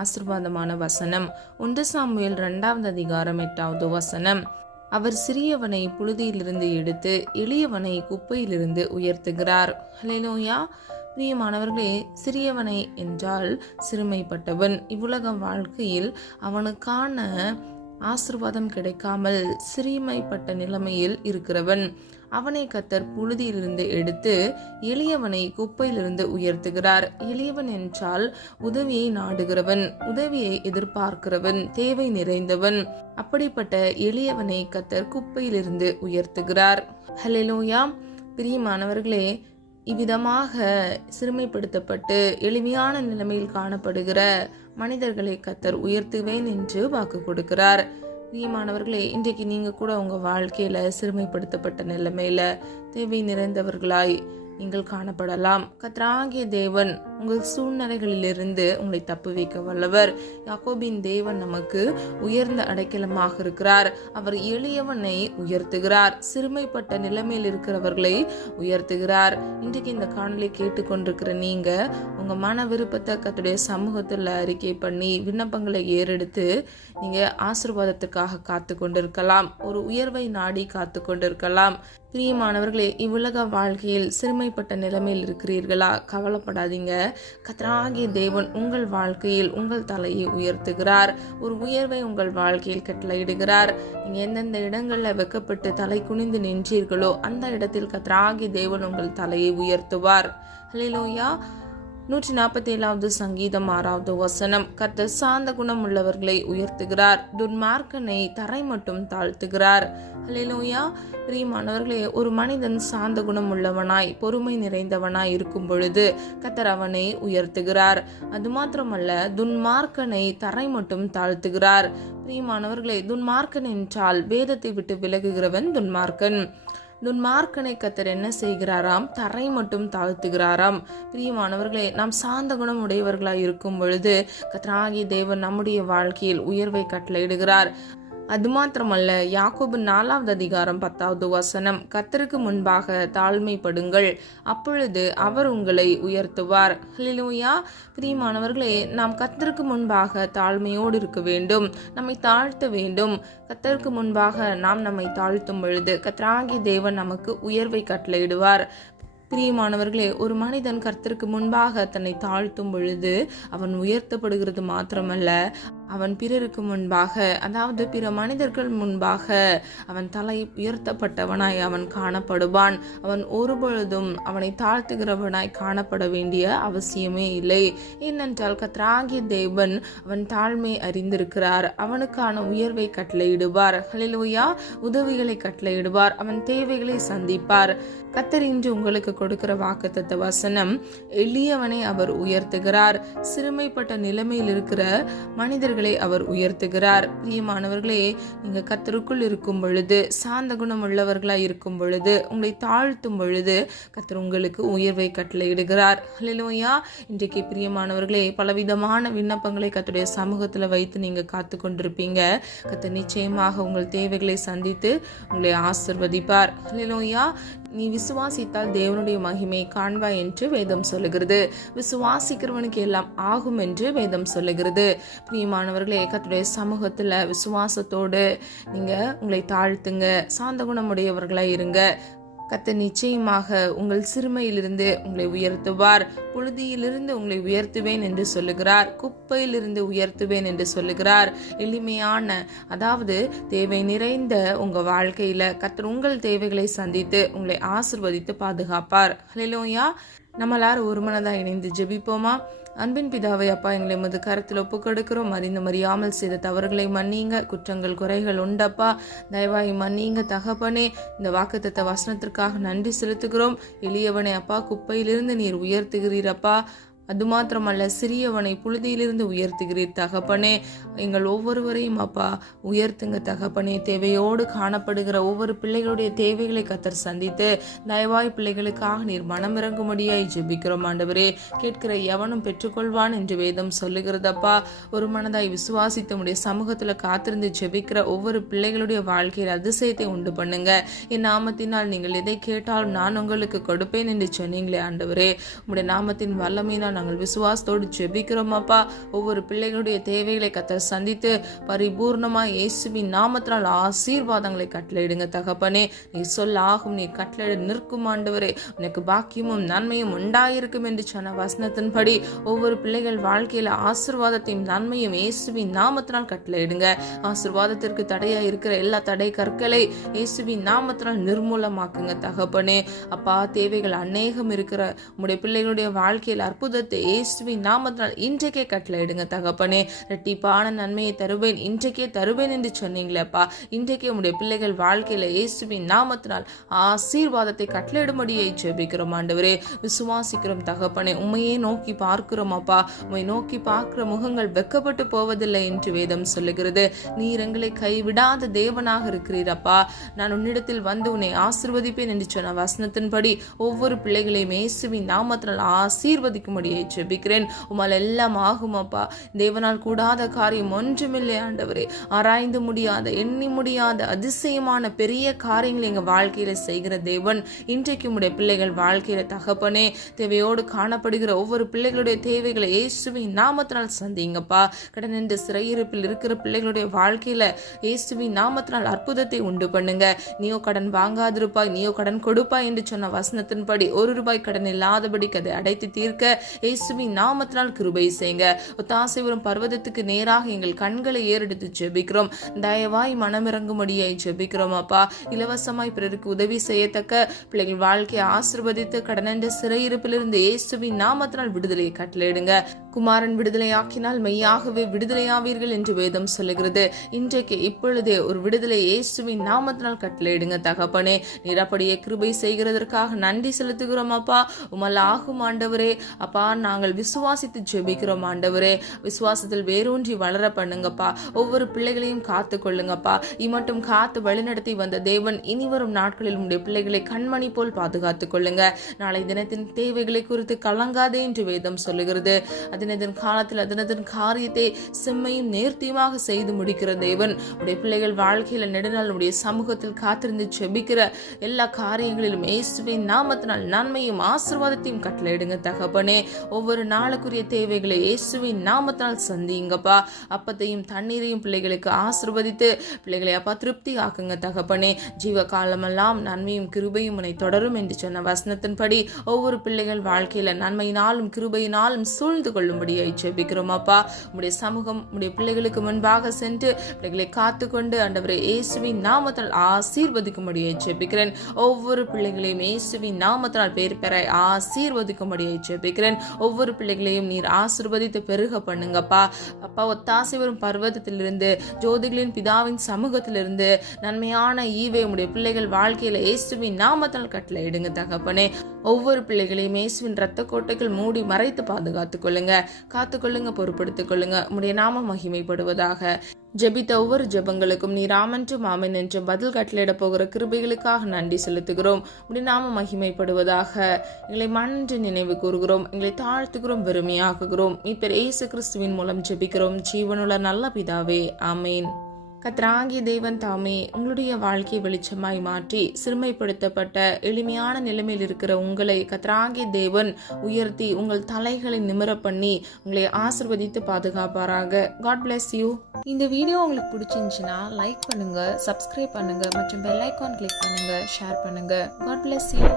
ஆசீர்வாதமான வசனம் 1 சாமுவேல் 2 அதிகாரம் 8 வசனம். அவர் சிறியவனை புழுதியிலிருந்து எடுத்து எளியவனை குப்பையிலிருந்து உயர்த்துகிறார். ஹல்லேலூயா. பிரியமானவர்களே, சிறியவனை என்றால் சிறுமைப்பட்டவன். இவ்வுலக வாழ்க்கையில் அவனுக்கான ஆசீர்வாதம் கிடைக்காமல் சிறுமைப்பட்ட நிலைமையில் இருக்கிறவன். அவனை கர்த்தர் புழுதியிலிருந்து எடுத்து எளியவனை குப்பையிலிருந்து உயர்த்துகிறார். எளியவன் என்றால் உதவியை நாடுகிறவன், உதவியை எதிர்பார்க்கிறவன், தேவை நிறைந்தவன். அப்படிப்பட்ட எளியவனை கர்த்தர் குப்பையிலிருந்து உயர்த்துகிறார். ஹல்லேலூயா. பிரியமானவர்களே, இவ்விதமாக சிறுமைப்படுத்தப்பட்டு எளிமையான நிலைமையில் காணப்படுகிற மனிதர்களை கர்த்தர் உயர்த்துவேன் என்று வாக்கு கொடுக்கிறார். பிரியமானவர்களே, இன்றைக்கு நீங்க கூட உங்க வாழ்க்கையில சிறுமைப்படுத்தப்பட்ட நிலைமையில தேவை நிறைந்தவர்களாய் நீங்கள் காணப்படலாம். கர்த்தராகிய தேவன் உங்கள் சூழ்நிலைகளிலிருந்து உங்களை தப்பு வைக்க வல்லவர். யாக்கோபின் தேவன் நமக்கு உயர்ந்த அடைக்கலமாக இருக்கிறார். அவர் எளியவனை உயர்த்துகிறார், சிறுமைப்பட்ட நிலைமையில் இருக்கிறவர்களை உயர்த்துகிறார். இன்றைக்கு இந்த காணொளி கேட்டுக்கொண்டிருக்கிற நீங்க உங்க மன விருப்பத்தை கர்த்தருடைய சமூகத்தில் அறிக்கை பண்ணி விண்ணப்பங்களை ஏறெடுத்து நீங்க ஆசீர்வாதத்துக்காக காத்து கொண்டிருக்கலாம், ஒரு உயர்வை நாடி காத்து கொண்டிருக்கலாம். பிரியமானவர்களே, இவ்வுலக வாழ்க்கையில் சிறுமைப்பட்ட நிலைமையில் இருக்கிறீர்களா? கவலைப்படாதீங்க. கர்த்தராகிய தேவன் உங்கள் வாழ்க்கையில் உங்கள் தலையை உயர்த்துகிறார், ஒரு உயர்வை உங்கள் வாழ்க்கையில் கட்டளையிடுகிறார். நீங்க எந்தெந்த இடங்கள்ல வெக்கப்பட்டு தலை குனிந்து நின்றீர்களோ அந்த இடத்தில் கர்த்தராகிய தேவன் உங்கள் தலையை உயர்த்துவார். ஹல்லேலூயா. 147 சங்கீதம் 6 வசனம். கர்த்தர் சாந்த குணம் உள்ளவர்களை உயர்த்துகிறார், துன்மார்க்கனை தரை மட்டும் தாழ்த்துகிறார். ஹல்லேலூயா. பிரியமானவர்களே, ஒரு மனிதன் சாந்த குணம் உள்ளவனாய் பொறுமை நிறைந்தவனாய் இருக்கும் பொழுது கர்த்தர் அவனை உயர்த்துகிறார். அது மாத்திரமல்ல, துன்மார்க்கனை தரை மட்டும் தாழ்த்துகிறார். பிரியமானவர்களே, துன்மார்க்கன் என்றால் வேதத்தை விட்டு விலகுகிறவன் துன்மார்க்கன். துன்மார்க்கனை கர்த்தர் என்ன செய்கிறாராம்? தரை மட்டும் தாழ்த்துகிறாராம். பிரியமானவர்களே, நாம் சாந்த குணம் உடையவர்களாய் இருக்கும் பொழுது கர்த்தராகிய தேவன் நம்முடைய வாழ்க்கையில் உயர்வை கட்டளையிடுகிறார். அது மாத்திரமல்ல, யாக்கோபு 4 அதிகாரம் 10 வசனம். கர்த்தருக்கு முன்பாக தாழ்மைப்படுங்கள், அப்பொழுது அவர் உங்களை உயர்த்துவார். ஹல்லேலூயா. பிரியமானவர்களே, நாம் கர்த்தருக்கு முன்பாக தாழ்மையோடு இருக்க வேண்டும், நம்மை தாழ்த்த வேண்டும். கர்த்தருக்கு முன்பாக நாம் நம்மை தாழ்த்தும் பொழுது கர்த்தராகிய தேவன் நமக்கு உயர்வை கட்டளையிடுவார். பிரியமானவர்களே, ஒரு மனிதன் கர்த்தருக்கு முன்பாக தன்னை தாழ்த்தும் பொழுது அவன் உயர்த்தப்படுகிறது மாத்திரமல்ல, அவன் பிறருக்கு முன்பாக, அதாவது பிற மனிதர்கள் முன்பாக அவன் தலை உயர்த்தப்பட்டவனாய் அவன் காணப்படுவான். அவன் ஒருபொழுதும் அவனை தாழ்த்துகிறவனாய் காணப்பட வேண்டிய அவசியமே இல்லை. ஏனென்றால் கர்த்தராகிய தேவன் அவன் தாழ்மை அறிந்திருக்கிறார், அவனுக்கான உயர்வை கட்டளையிடுவார். ஹல்லேலூயா. உதவிகளை கட்டளையிடுவார், அவன் தேவைகளை சந்திப்பார். கர்த்தர் இன்று உங்களுக்கு கொடுக்கிற வாக்குத்தத்த வசனம், எளியவனை அவர் உயர்த்துகிறார், சிறுமைப்பட்ட நிலைமையில் இருக்கிற மனிதர்களை அவர் உயர்த்துகிறார். பிரியமானவர்களே, நீங்க கர்த்தருக்குள் இருக்கும் பொழுது, சாந்த குணம் உள்ளவர்களாய் இருக்கும் பொழுது, உங்களை தாழ்த்தும் பொழுது கர்த்தர் உங்களுக்கு உயர்வை கட்டளையிடுகிறார். ஹல்லேலூயா. இன்றைக்கு பிரியமானவர்களே, பலவிதமான விண்ணப்பங்களை கர்த்தருடைய சமூகத்துல வைத்து நீங்க காத்து கொண்டிருப்பீங்க. கர்த்தர் நிச்சயமாக உங்கள் தேவைகளை சந்தித்து உங்களை ஆசீர்வதிப்பார். ஹல்லேலூயா. நீ விசுவாசித்தால் தேவனுடைய மகிமை காண்பாய் என்று வேதம் சொல்லுகிறது. விசுவாசிக்கிறவனுக்கு எல்லாம் ஆகும் என்று வேதம் சொல்லுகிறது. பிரியமானவர்களே, கர்த்தருடைய சமூகத்துல விசுவாசத்தோடு நீங்க உங்களை தாழ்த்துங்க, சாந்த குணமுடையவர்களாய் இருங்க. கர்த்தர் நிச்சயமாக உங்கள் சிறுமையிலிருந்து உங்களை உயர்த்துவார். புழுதியிலிருந்து உங்களை உயர்த்துவேன் என்று சொல்லுகிறார், குப்பையிலிருந்து உயர்த்துவேன் என்று சொல்லுகிறார். எளிமையான, அதாவது தேவை நிறைந்த உங்க வாழ்க்கையில கர்த்தர் உங்கள் தேவைகளை சந்தித்து உங்களை ஆசீர்வதித்து பாதுகாப்பார். ஹல்லேலூயா. நம்ம எல்லாரும் ஒரு மனதா இணைந்து ஜெபிப்போமா? அன்பின் பிதாவை, அப்பா, எங்களை உமது கரத்தில் ஒப்பு கொடுக்கிறோம். அறிந்து மறியாமல் செய்த தவறுகளை மன்னிங்க, குற்றங்கள் குறைகள் உண்டப்பா, தயவாய் மன்னிங்க தகப்பனே. இந்த வாக்குத்தத்த வசனத்திற்காக நன்றி செலுத்துகிறோம். எளியவனை அப்பா குப்பையிலிருந்து நீர் உயர்த்துகிறீரப்பா. அது மாத்திரமல்ல, சிறியவனை புழுதியிலிருந்து உயர்த்துகிறீர் தகப்பனே. எங்கள் ஒவ்வொருவரையும் அப்பா உயர்த்துங்க தகப்பனே. தேவையோடு காணப்படுகிற ஒவ்வொரு பிள்ளைகளுடைய தேவைகளை கர்த்தர் சந்தித்து தயவாய் பிள்ளைகளுக்காக நீர் மனமிறங்கும்படியாய் ஜெபிக்கிறோம் ஆண்டவரே. கேட்கிற எவனும் பெற்றுக்கொள்வான் என்று வேதம் சொல்லுகிறதப்பா. ஒரு மனதாய் விசுவாசித்து உடைய சமூகத்துல காத்திருந்து ஜெபிக்கிற ஒவ்வொரு பிள்ளைகளுடைய வாழ்க்கையில் அதிசயத்தை உண்டு பண்ணுங்க. என் நாமத்தினால் நீங்கள் எதை கேட்டாலும் நான் உங்களுக்கு கொடுப்பேன் என்று சொன்னீங்களே ஆண்டவரே. உங்களுடைய நாமத்தின் வல்லமையினால் நாங்கள் விசுவாசத்தோடு ஜெபிக்கிறோம் அப்பா. ஒவ்வொரு பிள்ளைகளுடைய தேவைகளை கர்த்தர் சந்தித்து பரிபூர்ணமாய் இயேசுவின் நாமத்தினால் ஆசீர்வாதங்களை கட்டளையிடுங்க தகப்பனே. நீ சொல்லாகும், நீ கட்டளையிட நிற்கும் ஆண்டவரே. உனக்கு பாக்கியமும் நன்மையும் உண்டாயிருக்கும் என்று சொன்ன வசனத்தின்படி ஒவ்வொரு பிள்ளைகள் வாழ்க்கையில ஆசீர்வாதத்தையும் நன்மையும் இயேசுவின் நாமத்தினால் கட்டளையிடுங்க. ஆசீர்வாதத்திற்கு தடையா இருக்கிற எல்லா தடை கற்களை இயேசுவின் நாமத்தினால் நிர்மூலமாக்குங்க தகப்பனே. அப்பா, தேவைகள் அநேகம் இருக்கிற உம்முடைய பிள்ளைகளுடைய வாழ்க்கையில் அற்புதத்தை இயேசுவின் நாமத்தினால் இன்றைக்கே கட்டளையிடுங்க தகப்பனே. இரட்டிப்பான நன்மையை தருவேன், இன்றைக்கே தருவேன் என்று சொன்னீங்களேப்பா. இன்றைக்கே உம்முடைய பிள்ளைகள் வாழ்க்கையில இயேசுவின் நாமத்தினால் ஆசீர்வாதத்தை கட்டளையிடும்படியை ஜெபிக்கிறோம் ஆண்டவரே. விசுவாசிக்கிறோம் தகப்பனே. உம்மையே நோக்கி பார்க்கிறோம் அப்பா. உம்மை நோக்கி பார்க்கிற முகங்கள் வெக்கப்பட்டு போவதில்லை என்று வேதம் சொல்லுகிறது. நீர் எங்களை கைவிடாத தேவனாக இருக்கிறீரப்பா. நான் உன்னிடத்தில் வந்து உன்னை ஆசீர்வதிப்பேன் என்று சொன்ன வசனத்தின்படி ஒவ்வொரு பிள்ளைகளையும் இயேசுவின் நாமத்தினால் ஆசீர்வதிக்கும்படியை ஜெபிக்கிறேன். உம்மால் எல்லாம் ஆகும் அப்பா. தேவனால் கூடாத காரியம் ஒன்றுமில்லை ஆண்டவரே. ஆராய்ந்து முடியாத, எண்ணி முடியாத அதிசயமான பெரிய காரியங்களை எங்க வாழ்க்கையில செய்கிற தேவன் இன்றைக்கு உம்முடைய பிள்ளைகள் வாழ்க்கையில தகப்பனே, தேவையோடு காணப்படுகிற ஒவ்வொரு பிள்ளைகளுடைய தேவைகளை இயேசுவின் நாமத்தினால் சந்திங்கப்பா. கடன் என்ற சிறையிருப்பில் இருக்கிற பிள்ளைகளுடைய வாழ்க்கையில இயேசுவின் நாமத்தினால் அற்புதத்தை உண்டு பண்ணுங்க. நீயோ கடன் வாங்காதிருப்பாய், நீயோ கடன் கொடுப்பாய் என்று சொன்ன வசனத்தின்படி ₹1 கடன் இல்லாதபடிக்கு அதை அடைத்து தீர்க்க இயேசுவின் நாமத்தினால் கிருபை செய்யுங்க. ஒத்தாசை வரும் பர்வதத்துக்கு நேராக எங்கள் கண்களை ஏறெடுத்து ஜெபிக்கிறோம். தயவாய் மனமிறங்கும்படியை ஜெபிக்கிறோம் அப்பா. இலவசமாய் பிறருக்கு உதவி செய்யத்தக்க பிள்ளைகள் வாழ்க்கையை ஆசீர்வதித்து கடனென்ற சிறையிருப்பிலிருந்து இயேசுவின் நாமத்தினால் விடுதலையை கட்டளையிடுங்க. குமாரன் விடுதலையாக்கினால் மெய்யாகவே விடுதலையாவீர்கள் என்று வேதம் சொல்லுகிறது. இன்றைக்கு இப்பொழுதே ஒரு விடுதலை இயேசுவின் நாமத்தினால் கட்டளையிடுங்க தகப்பனே. நீர் அப்படியே கிருபை செய்கிறதற்காக நன்றி செலுத்துகிறோம் அப்பா. உம்மால் ஆகும் ஆண்டவரே. அப்பா, நாங்கள் விசுவாசித்து ஜெபிக்கிறோம் ஆண்டவரே. விசுவாசத்தில் வேரூன்றி வளர பண்ணுங்கப்பா. ஒவ்வொரு பிள்ளைகளையும் காத்து கொள்ளுங்கப்பா. இம்மட்டும் காத்து வழிநடத்தி வந்த தேவன் இனி வரும் நாட்களில் உடைய பிள்ளைகளை கண்மணி போல் பாதுகாத்துக் கொள்ளுங்க. நாளை தினத்தின் தேவைகளை குறித்து கலங்காதே என்று வேதம் சொல்லுகிறது. அதனதன் காலத்தில் அதனதன் காரியத்தை செம்மையும் நேர்த்தியுமாக செய்து முடிக்கிற தேவன் உடைய பிள்ளைகள் வாழ்க்கையில நெடுநாள் உடைய சமூகத்தில் காத்திருந்து ஜெபிக்கிற எல்லா காரியங்களிலும் இயேசுவின் நாமத்தினால் நன்மையும் ஆசீர்வாதத்தையும் கட்டளையிடுங்க தகப்பனே. ஒவ்வொரு நாளுக்குரிய தேவைகளை இயேசுவின் நாமத்தினால் சந்திங்கப்பா. அப்பத்தையும் தண்ணீரையும் பிள்ளைகளுக்கு ஆசீர்வதித்து பிள்ளைகளை அப்பா திருப்தி ஆக்குங்க தகப்பனே. ஜீவ காலமெல்லாம் நன்மையும் கிருபையும் உன்னை தொடரும் என்று சொன்ன வசனத்தின்படி ஒவ்வொரு பிள்ளைகள் வாழ்க்கையில நன்மையினாலும் கிருபையினாலும் சூழ்ந்து கொள்ளும்படியாய் ஜெபிக்கிறோம் அப்பா. உடைய சமூகம் உடைய பிள்ளைகளுக்கு முன்பாக சென்று பிள்ளைகளை காத்துக்கொண்டு ஆண்டவரே இயேசுவின் நாமத்தால் ஆசீர்வதிக்கும்படியாய் ஜெபிக்கிறேன். ஒவ்வொரு பிள்ளைகளையும் இயேசுவின் நாமத்தால் பேர் பெற ஆசீர்வதிக்கும்படியாய் ஜெபிக்கிறேன். ஒவ்வொரு பிள்ளைகளையும் நீர் ஆசீர்வதித்து பெருக பண்ணுங்கப்பா. அப்பா, ஒத்தாசை வரும் பர்வதத்திலிருந்து ஜோதிகளின் பிதாவின் சமூகத்திலிருந்து நன்மையான ஈவை உடைய பிள்ளைகள் வாழ்க்கையில இயேசுவின் நாமத்தால் கட்டளையிடுங்க தகப்பனே. ஒவ்வொரு பிள்ளைகளையும் இயேசுவின் இரத்த கோட்டைகள் மூடி மறைத்து பாதுகாத்துக் கொள்ளுங்க, காத்துக்கொள்ளுங்க, பொறுப்படுத்திக் கொள்ளுங்க. உம்முடைய நாமம் மகிமைப்படுவதாக. ஜெபித்த ஒவ்வொரு ஜெபங்களுக்கும் நீர் ஆமென்றும் ஆமென் என்று பதில் கட்டளையிட போகிற கிருபைகளுக்காக நன்றி செலுத்துகிறோம். உம்முடைய நாமம் மகிமைப்படுவதாக. எங்களை மன்று நினைவு கூறுகிறோம், எங்களை தாழ்த்துகிறோம், வெறுமையாக்குகிறோம். மீட்பர் இயேசு கிறிஸ்துவின் மூலம் ஜெபிக்கிறோம் ஜீவனுள்ள நல்ல பிதாவே, ஆமேன். கர்த்தராகிய தேவன் தாமே உங்களுடைய வாழ்க்கை வெளிச்சமாய் மாற்றி சிறுமைப்படுத்தப்பட்ட எளிமையான நிலைமையில் இருக்கிற உங்களை கர்த்தராகிய தேவன் உயர்த்தி உங்கள் தலைகளை நிமிர பண்ணி உங்களை ஆசீர்வதித்து பாதுகாப்பாராக. God bless you. இந்த வீடியோ உங்களுக்கு பிடிச்சிருந்துச்சுன்னா லைக் பண்ணுங்க, சப்ஸ்கிரைப் பண்ணுங்க மற்றும் பெல் ஐகான் கிளிக் பண்ணுங்க, ஷேர் பண்ணுங்க. God bless you.